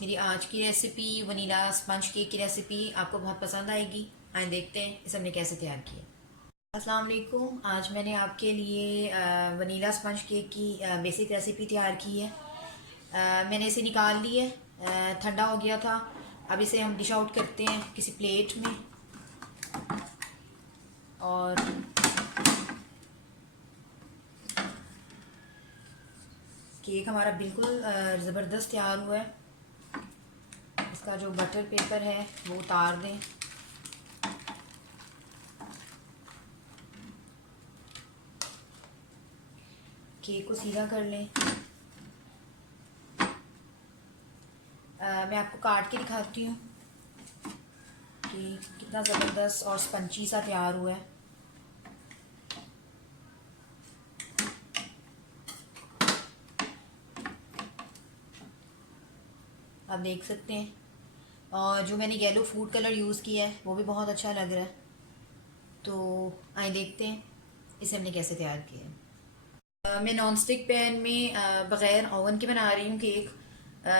मेरी आज की रेसिपी वनीला स्पंज केक की रेसिपी आपको बहुत पसंद आएगी। आइए देखते हैं इसे हमने कैसे तैयार किया। अस्सलाम वालेकुम। आज मैंने आपके लिए वनीला स्पंज केक की बेसिक रेसिपी तैयार की है। मैंने इसे निकाल ली है, ठंडा हो गया था। अब इसे हम डिश आउट करते हैं किसी प्लेट में। और केक हमारा बिल्कुल ज़बरदस्त तैयार हुआ है। इसका जो बटर पेपर है वो उतार दें। केक को सीधा कर लें। मैं आपको काट के दिखाती हूँ कि कितना ज़बरदस्त और स्पंची सा तैयार हुआ है। आप देख सकते हैं। और जो मैंने येलो फूड कलर यूज़ किया है वो भी बहुत अच्छा लग रहा है। तो आइए देखते हैं इसे हमने कैसे तैयार किया है। मैं नॉन स्टिक पैन में बग़ैर ओवन के बना रही हूँ केक।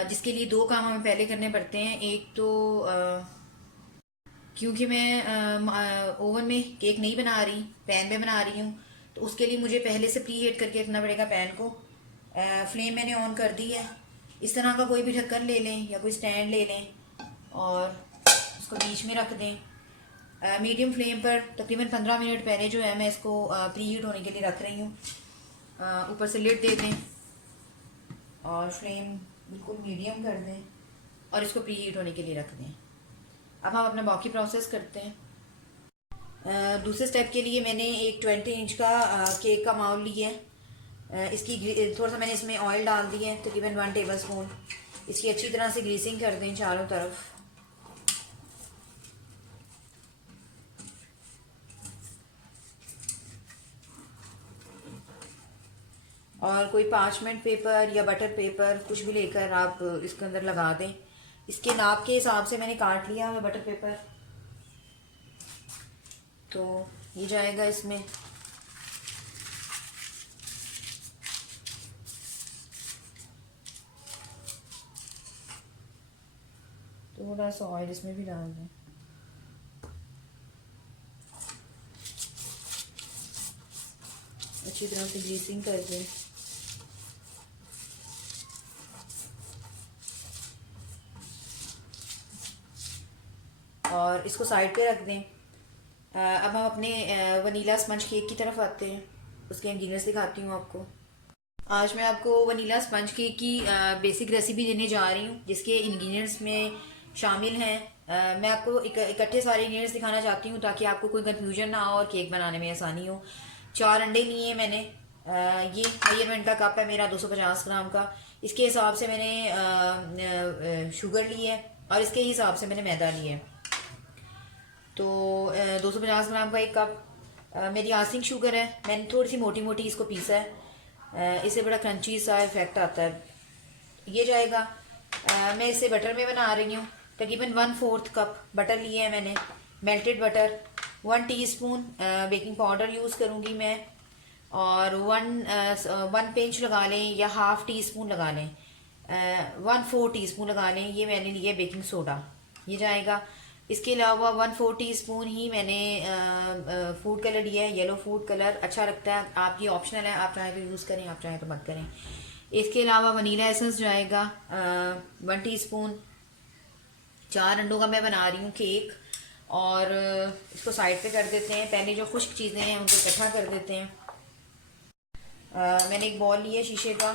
जिसके लिए दो काम हमें पहले करने पड़ते हैं। एक तो क्योंकि मैं ओवन में केक नहीं बना रही, पैन में बना रही हूँ, तो उसके लिए मुझे पहले से प्री हीट करके रखना पड़ेगा पैन को। फ्लेम मैंने ऑन कर दी है। इस तरह का कोई भी ढक्कन ले लें या कोई स्टैंड ले लें और उसको बीच में रख दें। मीडियम फ्लेम पर तकरीबन 15 मिनट पहले जो है मैं इसको प्री हीट होने के लिए रख रही हूँ। ऊपर से लिड दे दें और फ्लेम बिल्कुल मीडियम कर दें और इसको प्री हीट होने के लिए रख दें। अब हम अपना बाकी प्रोसेस करते हैं। दूसरे स्टेप के लिए मैंने एक 20 इंच का केक का माउल लिया है। इसकी थोड़ा सा मैंने इसमें ऑयल डाल दिया है, तकरीबन 1 टेबल स्पून। इसकी अच्छी तरह से ग्रीसिंग कर दें चारों तरफ। और कोई पार्चमेंट पेपर या बटर पेपर कुछ भी लेकर आप इसके अंदर लगा दें। इसके नाप के हिसाब से मैंने काट लिया है बटर पेपर, तो ये जाएगा इसमें। थोड़ा सा ऑयल इसमें भी डाल दें। अच्छी तरह से ग्रीसिंग कर दें। और इसको साइड पे रख दें। अब हम अपने वनीला स्पंज केक की तरफ आते हैं। उसके इंग्रेडिएंट्स दिखाती हूँ आपको। आज मैं आपको वनीला स्पंज केक की बेसिक रेसिपी देने जा रही हूँ, जिसके इंग्रेडिएंट्स में शामिल हैं। मैं आपको इकट्ठे सारे इंग्रेडिएंट्स दिखाना चाहती हूँ ताकि आपको कोई कंफ्यूजन ना हो और केक बनाने में आसानी हो। 4 अंडे लिए मैंने। ये मेजरमेंट का कप है मेरा 250 ग्राम का। इसके हिसाब से मैंने शुगर ली है और इसके हिसाब से मैंने मैदा लिया है। तो 250 ग्राम का एक कप मेरी आइसिंग शुगर है। मैंने थोड़ी सी मोटी मोटी इसको पीसा है। इससे बड़ा क्रंची सा इफेक्ट आता है। ये जाएगा। मैं इसे बटर में बना रही हूँ। तकरीबन 1/4 कप बटर लिया है मैंने, melted butter. 1 teaspoon baking powder use करूँगी मैं। और 1 पिंच लगा लें या ½ टीस्पून लगा लें। 1/4 टीस्पून लगा लें। ये मैंने लिया बेकिंग सोडा, ये जाएगा। इसके अलावा 1/4 टीस्पून ही मैंने फूड कलर लिया है। येलो फूड कलर अच्छा लगता है, आपकी ऑप्शनल है, आप चाहें तो यूज़ करें, आप चाहें तो मत करें। इसके अलावा वनीला एसेंस जाएगा 1 टीस्पून। 4 अंडों का मैं बना रही हूँ केक। और इसको साइड पे कर देते हैं। पहले जो खुश्क चीज़ें हैं उनको इकट्ठा कर देते हैं। मैंने एक बॉल लिया शीशे का,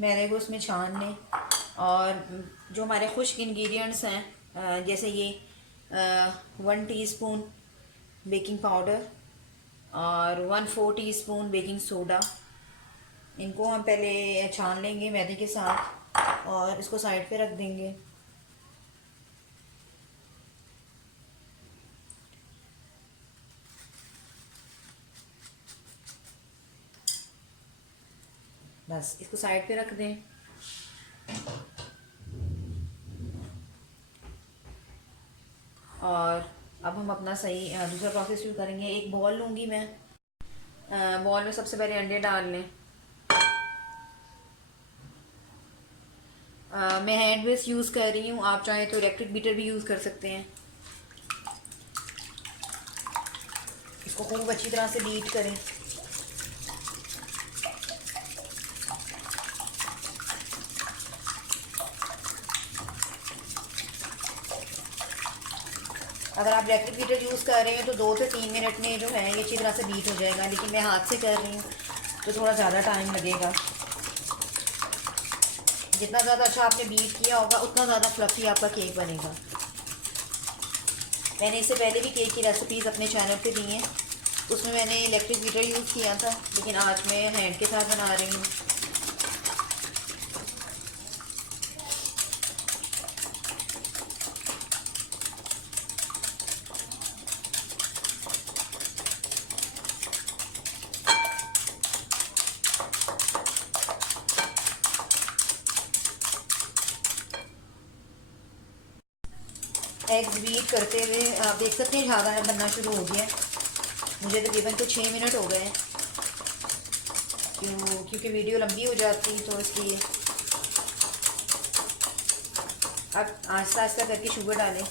मैदे को उसमें छान लें। और जो हमारे खुश्क इंग्रेडिएंट्स हैं, जैसे ये 1 टीस्पून बेकिंग पाउडर और 1/4 टीस्पून बेकिंग सोडा, इनको हम पहले छान लेंगे मैदे के साथ और इसको साइड पे रख देंगे। बस इसको साइड पे रख दें। और अब हम अपना सही दूसरा प्रोसेस शुरू करेंगे। एक बॉल लूँगी मैं। बॉल में सबसे पहले अंडे डाल लें। मैं हैंड विस्क यूज़ कर रही हूँ, आप चाहें तो इलेक्ट्रिक बीटर भी यूज़ कर सकते हैं। इसको खूब अच्छी तरह से बीट करें। अगर आप इलेक्ट्रिक बीटर यूज़ कर रहे हैं तो 2 से 3 मिनट में जो है ये अच्छी तरह से बीट हो जाएगा, लेकिन मैं हाथ से कर रही हूँ तो थोड़ा ज़्यादा टाइम लगेगा। जितना ज़्यादा अच्छा आपने बीट किया होगा उतना ज़्यादा फ्लफ़ी आपका केक बनेगा। मैंने इससे पहले भी केक की रेसिपीज़ अपने चैनल पे दी हैं, उसमें मैंने इलेक्ट्रिक बीटर यूज़ किया था, लेकिन आज मैं हैंड के साथ बना रही हूँ। एग्स बीट करते हुए आप देख सकते हैं झागा बनना शुरू हो गया है। मुझे तकरीबन तो 6 मिनट हो गए हैं, क्योंकि वीडियो लंबी हो जाती है तो इसलिए। अब आहिस्ता आहिस्ता करके शुगर डालें।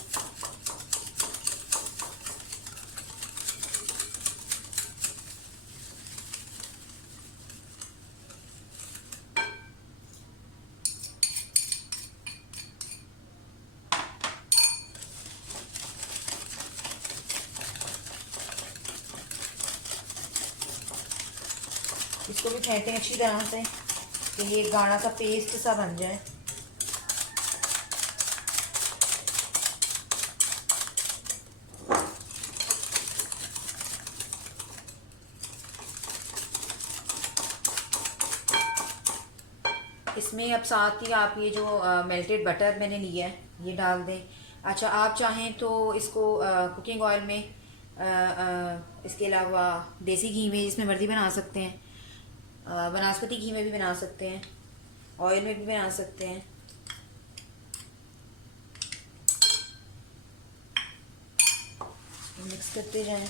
इसको भी फेंटें अच्छी तरह से कि ये गाढ़ा सा पेस्ट सा बन जाए। इसमें अब साथ ही आप ये जो मेल्टेड बटर मैंने लिया है ये डाल दें। अच्छा, आप चाहें तो इसको कुकिंग ऑयल में इसके अलावा देसी घी में, जिसमें मर्ज़ी बना सकते हैं, वनस्पति घी में भी बना सकते हैं, ऑयल में भी बना सकते हैं। मिक्स करते जाएं।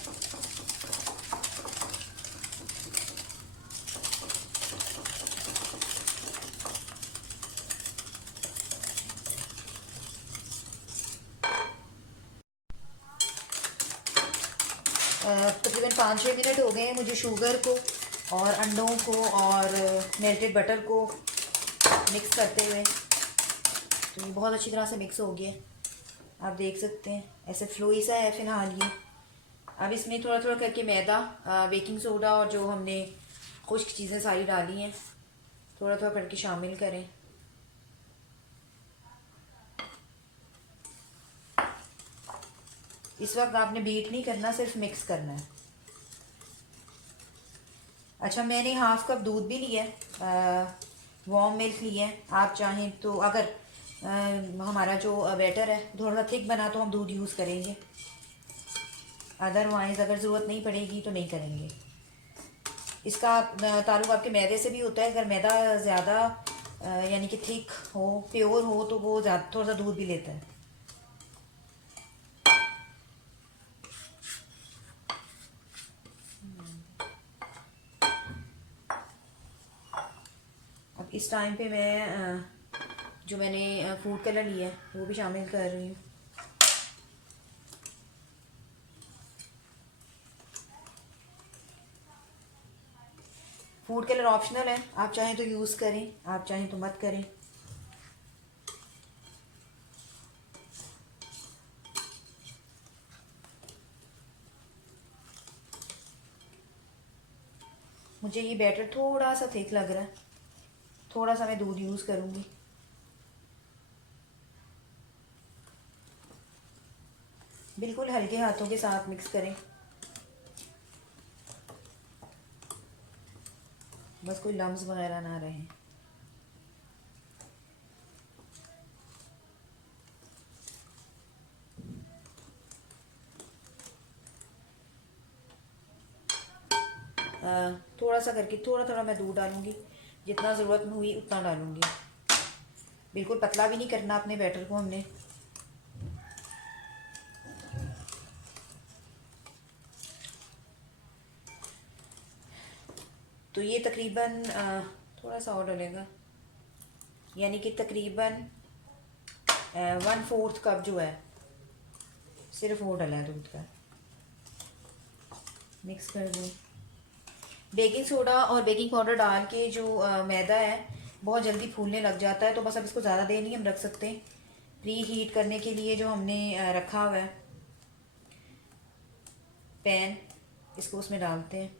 5-6 मिनट हो गए हैं मुझे शुगर को और अंडों को और मेल्टेड बटर को मिक्स करते हुए। तो ये बहुत अच्छी तरह से मिक्स हो गया, आप देख सकते हैं ऐसे फ्लोई सा है फ़िलहाल ये। अब इसमें थोड़ा थोड़ा करके मैदा, बेकिंग सोडा और जो हमने खुश्क चीज़ें सारी डाली हैं थोड़ा थोड़ा करके शामिल करें। इस वक्त आपने बीट नहीं करना, सिर्फ मिक्स करना है। अच्छा, मैंने हाफ कप दूध भी लिया है, वार्म मिल्क लिया है। आप चाहें तो अगर हमारा जो बैटर है थोड़ा सा थिक बना तो हम दूध यूज़ करेंगे, अदरवाइज़ अगर ज़रूरत नहीं पड़ेगी तो नहीं करेंगे। इसका ताल्लुक आपके मैदे से भी होता है। अगर मैदा ज़्यादा यानी कि थिक हो, प्योर हो, तो वो ज़्यादा थोड़ा सा दूध भी लेता है। अब इस टाइम पे मैं जो मैंने फूड कलर लिया है वो भी शामिल कर रही हूँ। फूड कलर ऑप्शनल है, आप चाहें तो यूज़ करें, आप चाहें तो मत करें। मुझे ये बैटर थोड़ा सा थिक लग रहा है, थोड़ा सा मैं दूध यूज़ करूँगी। बिल्कुल हल्के हाथों के साथ मिक्स करें, बस कोई लम्स वगैरह ना रहे। थोड़ा सा करके थोड़ा थोड़ा मैं दूध डालूँगी, जितना ज़रूरत हुई उतना डालूँगी। बिल्कुल पतला भी नहीं करना अपने बैटर को हमने। तो ये तकरीबन थोड़ा सा और डलेगा, यानी कि तकरीबन 1/4 कप जो है सिर्फ वो डला है दूध का। मिक्स कर दें। बेकिंग सोडा और बेकिंग पाउडर डाल के जो मैदा है बहुत जल्दी फूलने लग जाता है, तो बस अब इसको ज़्यादा देर नहीं हम रख सकते। प्री हीट करने के लिए जो हमने रखा हुआ है पैन, इसको उसमें डालते हैं।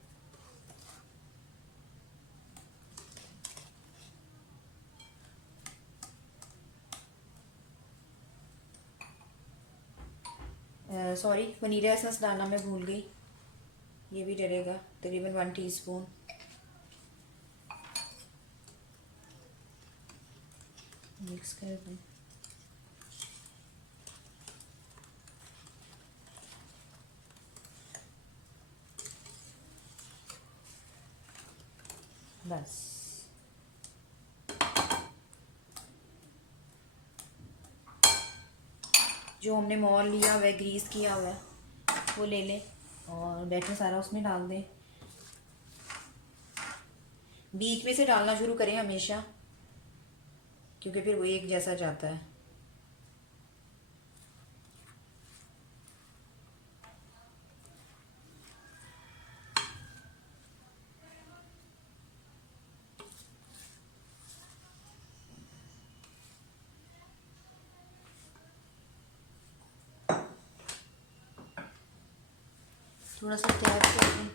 सॉरी, वनीला एसेंस डालना मैं भूल गई, ये भी डलेगा तकरीबन 1 टीस्पून। मिक्स कर दें। बस जो हमने मॉल लिया हुआ है, ग्रीस किया हुआ है, वो ले लें और बैटर सारा उसमें डाल दें। बीच में से डालना शुरू करें हमेशा, क्योंकि फिर वो एक जैसा जाता है। थोड़ा सा तैयार कर दें।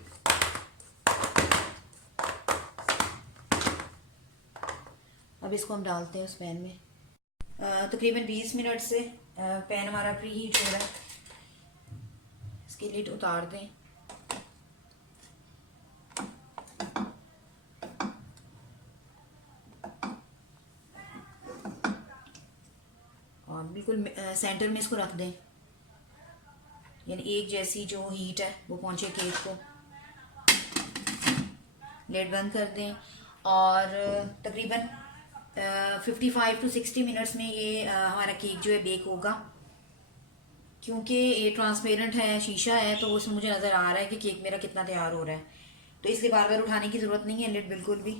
अब इसको हम डालते हैं उस पैन में। तकरीबन 20 मिनट से पैन हमारा प्री हीट हो रहा है। इसकी लिड उतार दें। और बिल्कुल सेंटर में इसको रख दें, यानी एक जैसी जो हीट है वो पहुंचे केक को। लिड बंद कर दें और तकरीबन 55 to 60 मिनट्स में ये हमारा केक जो है बेक होगा। क्योंकि ये ट्रांसपेरेंट है, शीशा है, तो उसमें मुझे नज़र आ रहा है कि केक मेरा कितना तैयार हो रहा है, तो इसलिए बार बार उठाने की ज़रूरत नहीं है लिड बिल्कुल भी।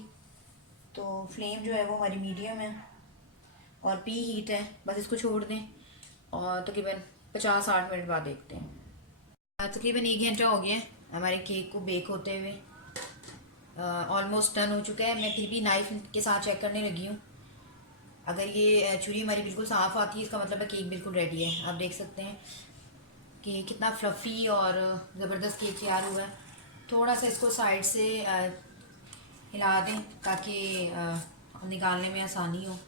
तो फ्लेम जो है वो हमारी मीडियम है और प्री हीट है। बस इसको छोड़ दें और तकरीबन 50-60 मिनट बाद देखते हैं। तकरीबन 1 घंटा हो गया है हमारे केक को बेक होते हुए। ऑलमोस्ट डन हो चुका है। मैं फिर भी नाइफ के साथ चेक करने लगी हूँ। अगर ये छुरी हमारी बिल्कुल साफ़ आती है, इसका मतलब है केक बिल्कुल रेडी है। आप देख सकते हैं कि कितना फ्लफ़ी और ज़बरदस्त केक तैयार हुआ है। थोड़ा सा इसको साइड से हिला दें ताकि निकालने में आसानी हो।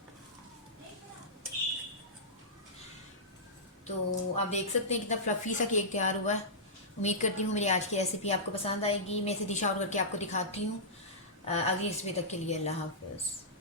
तो आप देख सकते हैं कितना फ्लफ़ी सा केक तैयार हुआ है। उम्मीद करती हूँ मेरी आज की रेसिपी आपको पसंद आएगी। मैं इसे डिश आउट करके आपको दिखाती हूँ। अगली रेसिपी तक के लिए अल्लाह हाफ़िज़।